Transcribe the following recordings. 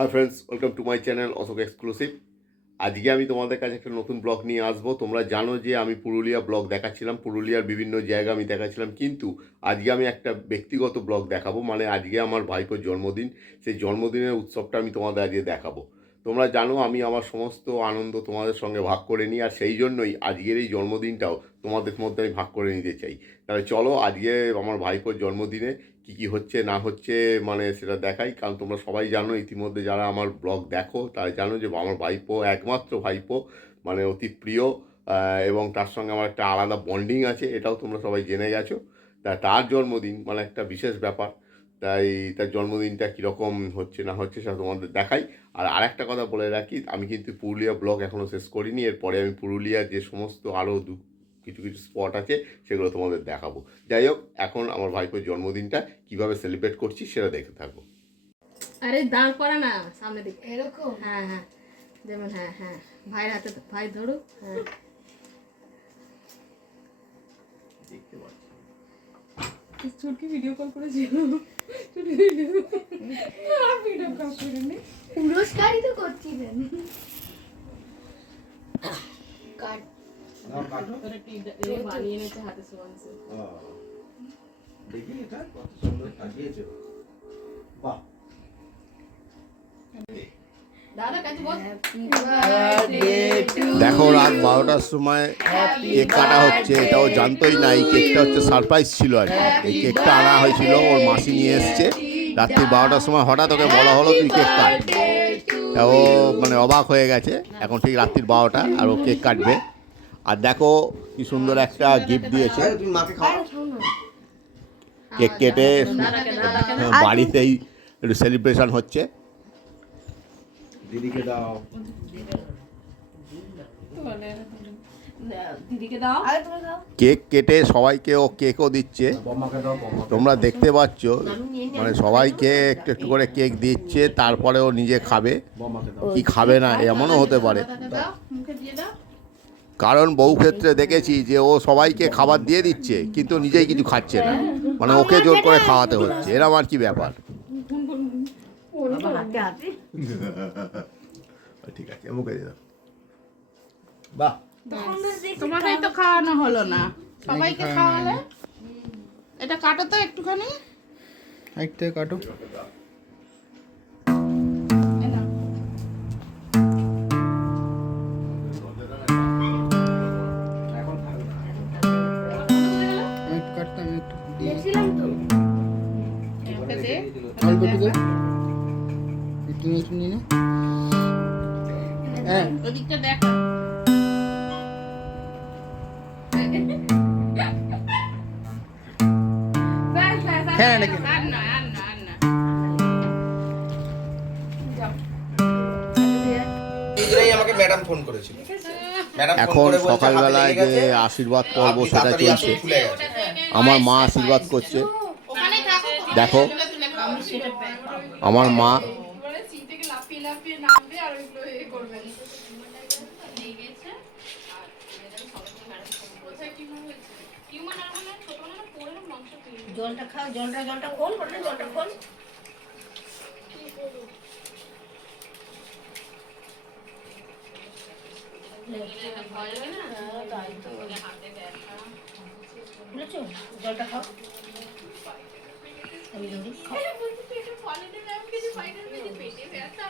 High friends, welcome to my channel Ashok exclusive. আজকে আমি তোমাদের কাছে একটা নতুন ব্লগ নিয়ে আসবো। তোমরা জানো যে আমি পুরুলিয়া ব্লগ দেখাচ্ছিলাম, পুরুলিয়ার বিভিন্ন জায়গা আমি দেখাচ্ছিলাম, কিন্তু আজকে আমি একটা ব্যক্তিগত ব্লগ দেখাবো। মানে আজকে আমার ভাইপোর জন্মদিন, সেই জন্মদিনের উৎসবটা আমি তোমাদের আজকে দেখাবো। তোমরা জানো আমি আমার সমস্ত আনন্দ তোমাদের সঙ্গে ভাগ করে নিই, আর সেই জন্যই আজকের এই জন্মদিনটাও তোমাদের মধ্যে আমি ভাগ করে নিতে চাই। তাহলে চলো আজকে আমার ভাইপোর জন্মদিনে কী কী হচ্ছে না হচ্ছে মানে সেটা দেখাই। কারণ তোমরা সবাই জানো, ইতিমধ্যে যারা আমার ব্লগ দেখো তারা জানো যে আমার ভাইপো একমাত্র ভাইপো, মানে অতি প্রিয়। এবং তার সঙ্গে আমার একটা আলাদা বন্ডিং আছে, এটাও তোমরা সবাই জেনে গেছো। তার জন্মদিন মানে একটা বিশেষ ব্যাপার। তাই তার জন্মদিনটা কীরকম হচ্ছে না হচ্ছে সেটা তোমাদের দেখাই। আর আরেকটা কথা বলে রাখি, আমি কিন্তু পুরুলিয়া ব্লগ এখনও শেষ করিনি। এরপরে আমি পুরুলিয়ার যে সমস্ত আরও কিছু কিছু স্পট আছে সেগুলো তোমাদের দেখাবো। যাই হোক, এখন আমার ভাইপোর জন্মদিনটা কিভাবে সেলিব্রেট করছি সেটা দেখে থাকবো। আরে দাঁড় করা না, সামনে দিকে এরকম। হ্যাঁ হ্যাঁ, যেমন হ্যাঁ হ্যাঁ, ভাইয়ের হাতে ভাই ধরো। হ্যাঁ, দেখতে পাচ্ছি চুটকি ভিডিও কল করেছিল। চুটকি ভিডিও কল করেনি, পুরস্কারই তো করছিলেন। কাট বানিয়ে এনেছে হাতে সমান। দেখি এটা কত সুন্দর সাজিয়েছে। বাহ, দেখো রাত 12টার সময় কেক কাটা হচ্ছে, এটাও জানতোই না। এই কেকটা হচ্ছে সারপ্রাইজ ছিল আর কি। এই কেকটা আনা হয়েছিল, ওর মাসি নিয়ে এসছে রাত্রি 12টার সময়। হঠাৎ ওকে বলা হলো তুই কেক কাট। তা ও মানে অবাক হয়ে গেছে। এখন ঠিক রাত্রির 12টা আর ও কেক কাটবে। আর দেখো কি সুন্দর একটা গিফট দিয়েছে। কেক কেটে বাড়িতেই একটু সেলিব্রেশন হচ্ছে। দিদিকে দাও, দিদিকে দাও। কেক কেটে সবাইকে ও কেকও দিচ্ছে, তোমরা দেখতে পাচ্ছ। মানে সবাইকে একটু একটু করে কেক দিচ্ছে, তারপরে ও নিজে খাবে কি খাবে না এমনও হতে পারে। কারণ বহু ক্ষেত্রে দেখেছি যে ও সবাইকে খাবার দিয়ে দিচ্ছে কিন্তু নিজেই কিছু খাচ্ছে না, মানে ওকে জোর করে খাওয়াতে হচ্ছে। এরম আর কি ব্যাপার। ঠিক আছে, মুখে দিয়ে দাও। বাহ, তোমাকেই তো খাওয়ানো হলো না, সবাইকে খাওয়ালে। এটা কাটো তো একটুখানি, একটা কাটো। আমি একটু কাটতাম, আমি একটু দেখছিলাম তো। অল্প একটু দে। একটু একটু নিয়ে নে। হ্যাঁ, ওদিকটা দেখ। হ্যাঁ নাকি আর না আর না আর না। এইজন্যই আমাকে ম্যাডাম ফোন করেছিল। ম্যাডাম ফোন এখন করে বলছে হাতে সকালবেলায় লেগে যে গেছে, আশীর্বাদ পর্ব আপনি সেটা তাড়াতাড়ি চলছে। আসুন, ফুলে গেছে। আমার মা আশীর্বাদ করছে। ওখানেই থাকো, দেখো তুলে তুলে খাও। আমার মা। সিট থেকে লাফিয়ে লাফিয়ে নামবে আর ওইগুলো এ করবে। নিয়ে গেছে আর কোথায় টিউমার হয়েছে? টিউমার আর মানে ছোটবেলা না পড়ে মাংস তুলে। জলটা খাও, জলটা খোল, বলে জলটা খোল। ভয় লাগে না? তাই তো। হাতে ব্যথা। বুঝেছো? জলটা খাও। আমি যদি খাও। পেটে ফলেতে ম্যাম কিছু ফাইনাল পেটে পেটে ব্যথা।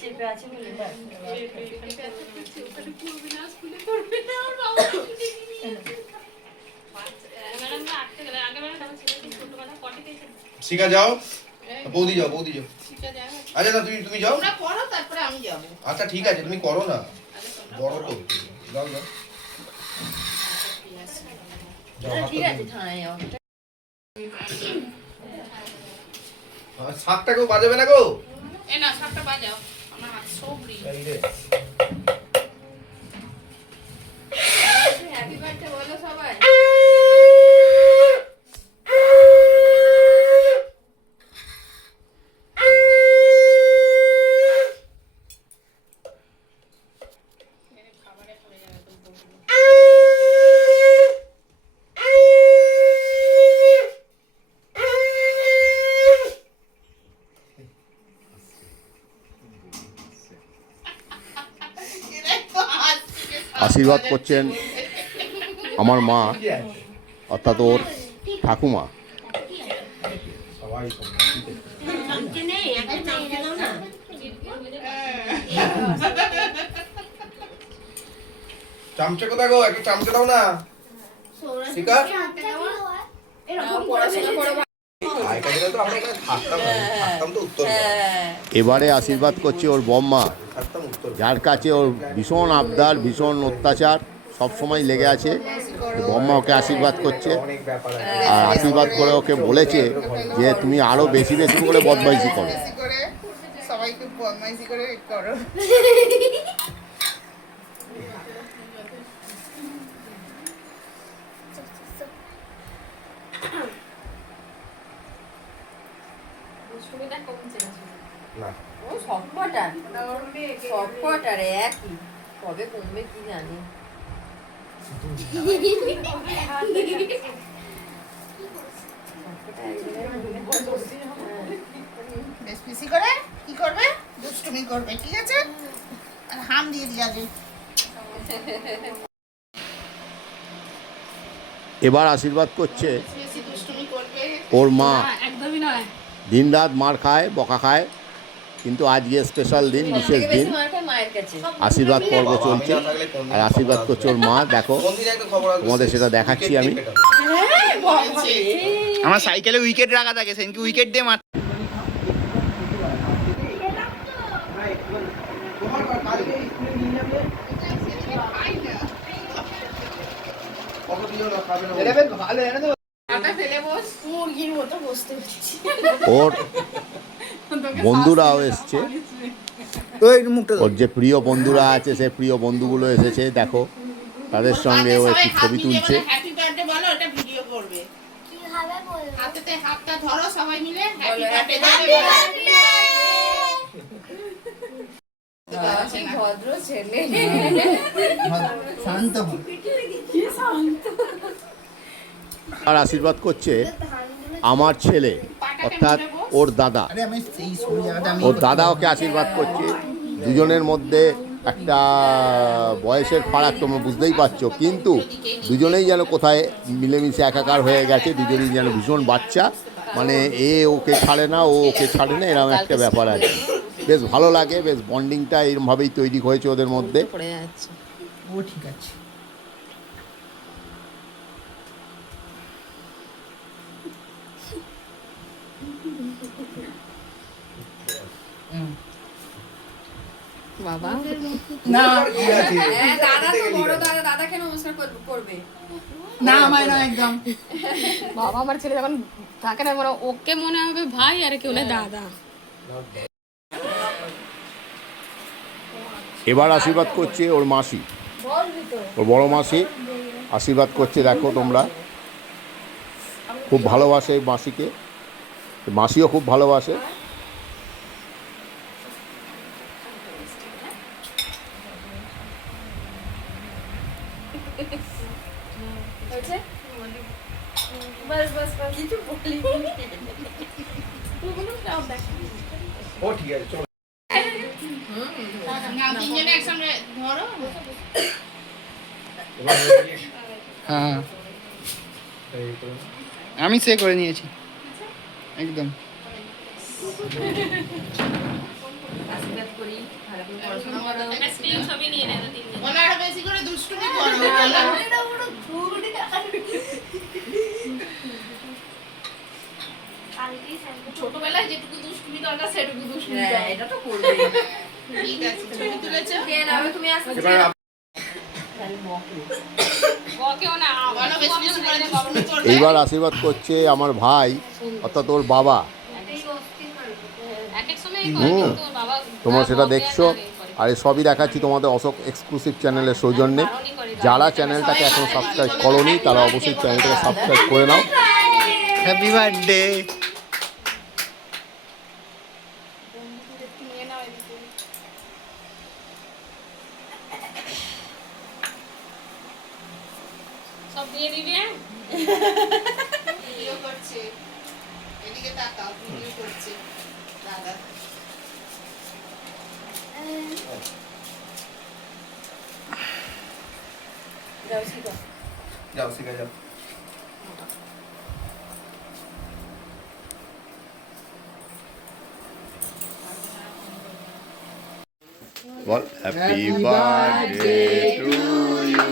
চেপে আছে বলে ব্যাস। পেটে ব্যথা করছে, ওখানে পড়বে না, স্কুলে পড়বে না, ওর বাবা ছুটি নিয়েছে। ম্যাডাম না আটকে গেলে আগে ম্যাডাম আমার ছেলে ছোটবেলা পটি খেয়েছে। শিখা যাও, বৌদি যাও, বৌদি যাও। শিখা যায় না। আচ্ছা না, তুমি যাও। তোমরা পড়ো তারপরে আমি যাবো। আচ্ছা ঠিক আছে, তুমি করো না, বড় তো। যাও যাও যাও, হাত ঠিক তো আছে, ধুয়ে। ঠায় শাকটাকেও বাজাবে না গো। এ না সাতটা বাজাও, আমার হাত সবরি। এই রে। হ্যাপি বার্থডে বলো সবাই। খাবারে পড়ে যাবে তো বলবো। আশীর্বাদ করছেন আমার মা, অর্থাৎ ওর ঠাকুমা। সবাই চামচে নেই, একটা চামচে দাও না। চামচে কোথায় গো, একটা চামচে দাও না। শিকা আগেকার দিনে তো আমরা এখানে থাকতাম তো উত্তর এবারে আশীর্বাদ করছে ওর বম্মা, থাকতাম উত্তর যার কাছে ওর ভীষণ আবদার, ভীষণ অত্যাচার সব সময় লেগে আছে। বম্মা ওকে আশীর্বাদ করছে, অনেক ব্যাপার আছে। আর আশীর্বাদ করে ওকে বলেছে যে তুমি আরো বেশি বেশি করে বদমাইশি করো। বেশি করে সবাইকে বদমাইশি করে করো। সুবিধা কমছে না না ও সবকটার একই, কবে কমবে কি জানি। বেশ বেশি করে কি করবে, দুষ্টুমি করবে, ঠিক আছে? আর হাম দিয়ে দিয়ে আগে। এবার আশীর্বাদ করছে বেশি দুষ্টুমি করবে। ওর মা। একদমই নয়। দিন রাত মার খায়, বকা খায়, কিন্তু আজকে স্পেশাল দিন, বিশেষ দিন। মায়ের কাছে আশীর্বাদ পর্ব চলছে আর আশীর্বাদ করছে ওর মা। দেখো কোন দিন একটা খবর আসবে, তোমাদের সেটা দেখাচ্ছি আমি। আমার সাইকেলে উইকেট রাখা থাকে, সেদিনকে উইকেট দিয়ে মার। মাথা ফেলে বস, মুরগির মতো বসতে হচ্ছে। ওর বন্ধুরাও এসছে, ওই মুখটা ওর যে প্রিয় বন্ধুরা আছে সেই প্রিয় বন্ধুগুলো এসেছে। দেখো তাদের সঙ্গে ও একটি ছবি তুলছে। হ্যাপি বার্থডে বলো, ওটা ভিডিও করবে। কিভাবে বলবো? হাতেতে হাতটা ধরো সবাই মিলে, হ্যাপি Happy বার্থডে। ভদ্র ছেলে। শান্ত হন। আর আশীর্বাদ করছে আমার ছেলে, অর্থাৎ ওর দাদা। আরে আমি সেই সরু জায়গাটা আমি ওর দাদা ওকে আশীর্বাদ করছে। দুজনের মধ্যে একটা বয়সের ফারাক তোমরা বুঝতেই পারছো, কিন্তু দুজনেই যেন কোথায় মিলেমিশে একাকার হয়ে গেছে। দুজনেই যেন ভীষণ বাচ্চা, মানে এ ওকে ছাড়ে না, ও ওকে ছাড়ে না, এরকম একটা ব্যাপার আছে। বেশ ভালো লাগে, বেশ বন্ডিংটা এরমভাবেই তৈরি হয়েছে ওদের মধ্যে। পড়ে যাচ্ছে। ও ঠিক আছে। বাবা না দাদা তো বড় দাদা, দাদাকে নমস্কার করবে। না আমার না একদম। বাবা আমার ছেলে যখন থাকে না, বলো ওকে মনে হবে ভাই আর কেউ হলে দাদা। এবার আশীর্বাদ করছে ওর মাসি, ওর বড় মাসি আশীর্বাদ করছে। দেখো তোমরা, খুব ভালোবাসে এই মাসিকে, মাসিও খুব ভালোবাসে। কিছু বলি ও ঠিক আছে চলো। না, তিনজনে একসঙ্গে ধরো। হ্যাঁ আমি সে করে নিয়েছি একদম। আশীর্বাদ করি, ভালো করে পড়াশোনা করো। বলো আরো বেশি করে দুষ্টুমি করো। ছোটবেলায় যেটুকু দুষ্টুমি দরকার সেটুকু দুষ্টুমি হ্যাঁ, এটা তো করবে। ঠিক আছে, ছবি তুলেছো? কে নামে তুমি আসছো? ওকেও না বলো বেশি বেশি করে দুষ্টুমি করবে। এইবার আশীর্বাদ করছে আমার ভাই, অর্থাৎ ওর বাবা। এক এক সময় হুম, বাবা তোমরা সেটা দেখছো, আর এই সবই দেখাচ্ছি তোমাদের অশোক এক্সক্লুসিভ চ্যানেলের সৌজন্যে। যারা চ্যানেলটাকে এখন সাবস্ক্রাইব করোনি তারা অবশ্যই চ্যানেলটাকে সাবস্ক্রাইব করে নাও। Happy birthday. সব দিয়ে দিবি। ভিডিও করছে, এদিকে তাকাও, ভিডিও করছে দাদা। যাও শিখে যাও। বল হ্যাপি বার্থডে টু ইউ।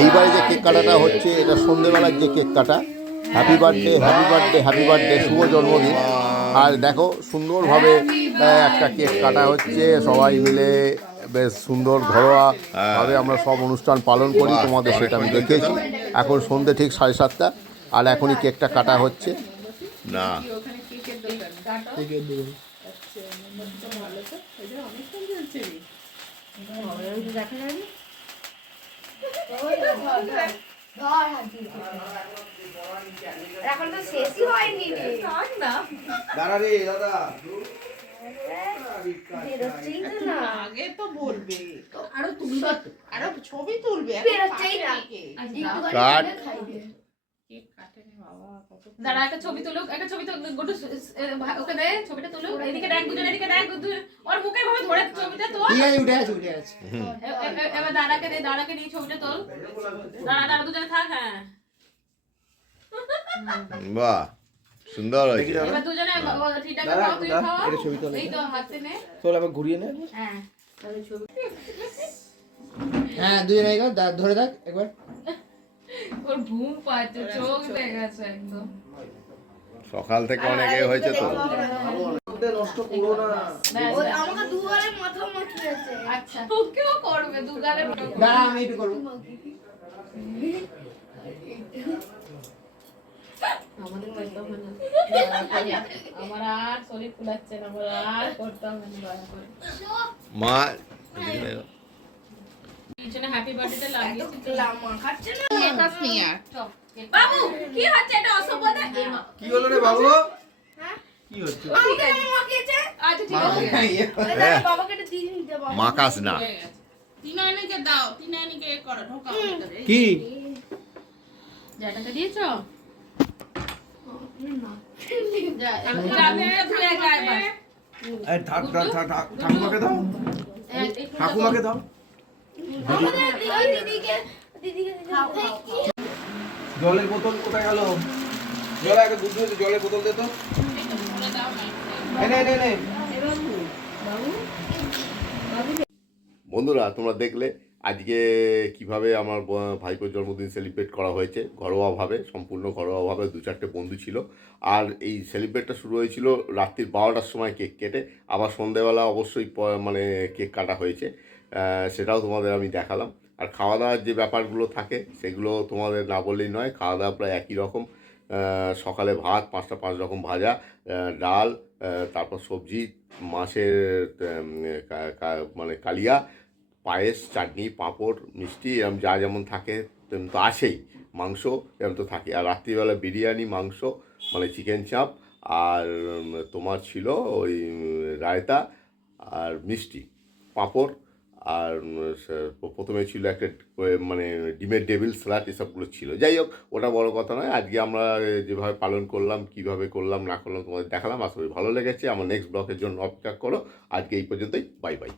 এইবারে যে কেক কাটাটা হচ্ছে এটা সন্ধ্যেবেলার যে কেক কাটা। Happy birthday happy birthday happy birthday, শুভ জন্মদিন। আর দেখো সুন্দরভাবে একটা কেক কাটা হচ্ছে, সবাই মিলে বেশ সুন্দর ঘরোয়া ভাবে আমরা সব অনুষ্ঠান পালন করি, তোমাদের সেটা আমি দেখেছি। এখন সন্ধ্যে ঠিক 7:30, আর এখনই কেকটা কাটা হচ্ছে না। এখন তো শেষই হয়নি রে। দাঁড়া রে দাদা, বেরোচ্ছেই তো না। আগে তো বলবে আরো তুলবে, আরো ছবি তুলবে। বেরোচ্ছেই না। কাট। কেক কাটেনি বাবা, কত দাঁড়া একটা ছবি তুলুক, একটা ছবি তো গোটু ওকে দে, ছবিটা তুলুক। এদিকে দেখ দুজন, এদিকে দেখ দুজন। ওর মুখে ভাবে ধরে ছবিটা তোল। ঠিক আছে, উঠে আছে, উঠে আছে। এবার দাঁড়াকে দে, দাঁড়াকে নিয়ে ছবিটা তোল। দাঁড়া দুজনে থাক। হ্যাঁ বাহ, সুন্দর হয়েছে। এবার দুজনে ঠিকঠাক দাঁড়া, খাও, তুই দাঁড়া, খাও। এটা ছবি তোল। এই তো হাতে নে। চল আবার ঘুরিয়ে নে। হ্যাঁ হ্যাঁ, দুজনে এগো, ধরে থাক একবার। ওর ঘুম পাচ্ছে, চোখ দেখে গেছে একদম। সকাল থেকে অনেক হয়েছে তো। নষ্ট করো না। আমাকে দুবারে মাথা মাখিয়েছে। আচ্ছা ওকেও করবে দুগালে। দাঁড়া, আমি একটু করবো। আমাদের করতে হবে না। আমার আর শরীর ফুলাচ্ছে না, আমার আর করতে হবে না দয়া করে। মা পিছনে হ্যাপি বার্থডে লাগিয়েছি তো। মাখাচ্ছে না। মাকাস নিয়ে আর বাবু কি হচ্ছে এটা? অসভ্যতা। কি হলো রে বাবু? হ্যাঁ? কি হচ্ছে? ঠিক আছে মাখিয়েছে। আচ্ছা ঠিক আছে। বাবাকে এটা দিয়ে দিতে বাবা। মাকাস না। তিনানিকে দাও, তিনানিকে করো, ঢোকাও ভিতরে। কি? যেটাকে দিয়েছো? না। যা আমি এটা ধুয়ে গায় বাস। এই থাক থাক থাক থাক, ঠাকুমাকে দাও। ঠাকুমাকে দাও। আমাদের দিদিকে খাও। জলের বোতল কোথায় গেল? জল আগে দুধ দিয়ে জলের বোতল দে তো। এই নে নে নে। বন্ধুরা তোমরা দেখলে আজকে কিভাবে আমার ভাইপোর জন্মদিন সেলিব্রেট করা হয়েছে ঘরোয়াভাবে, সম্পূর্ণ ঘরোয়াভাবে। 2-4টে বন্ধু ছিল। আর এই সেলিব্রেটটা শুরু হয়েছিল রাত্রির 12টার সময় কেক কেটে, আবার সন্ধেবেলা অবশ্যই মানে কেক কাটা হয়েছে, সেটাও তোমাদের আমি দেখালাম। আর খাওয়া দাওয়ার যে ব্যাপারগুলো থাকে সেগুলো তোমাদের না বললেই নয়। খাওয়া দাওয়া প্রায় একই রকম। সকালে ভাত, 5 রকম ভাজা, ডাল, তারপর সবজি, মাছের মানে কালিয়া, পায়েস, চাটনি, পাঁপড়, মিষ্টি, এরকম যা যেমন থাকে তেমন তো আসেই। মাংস এরকম তো থাকে। আর রাত্রিবেলা বিরিয়ানি, মাংস মানে চিকেন চাপ, আর তোমার ছিল ওই রায়তা আর মিষ্টি, পাঁপড়, আর প্রথমে ছিল একটা মানে ডিমের ডেভিল স্যালাড, এসবগুলো ছিল। যাই হোক, ওটা বড় কথা নয়। আজকে আমরা যেভাবে পালন করলাম, কিভাবে করলাম না করলাম তোমাদের দেখালাম। আশা করি ভালো লেগেছে। আমার নেক্সট ব্লগের জন্য অপেক্ষা করো। আজকে এই পর্যন্তই। Bye bye.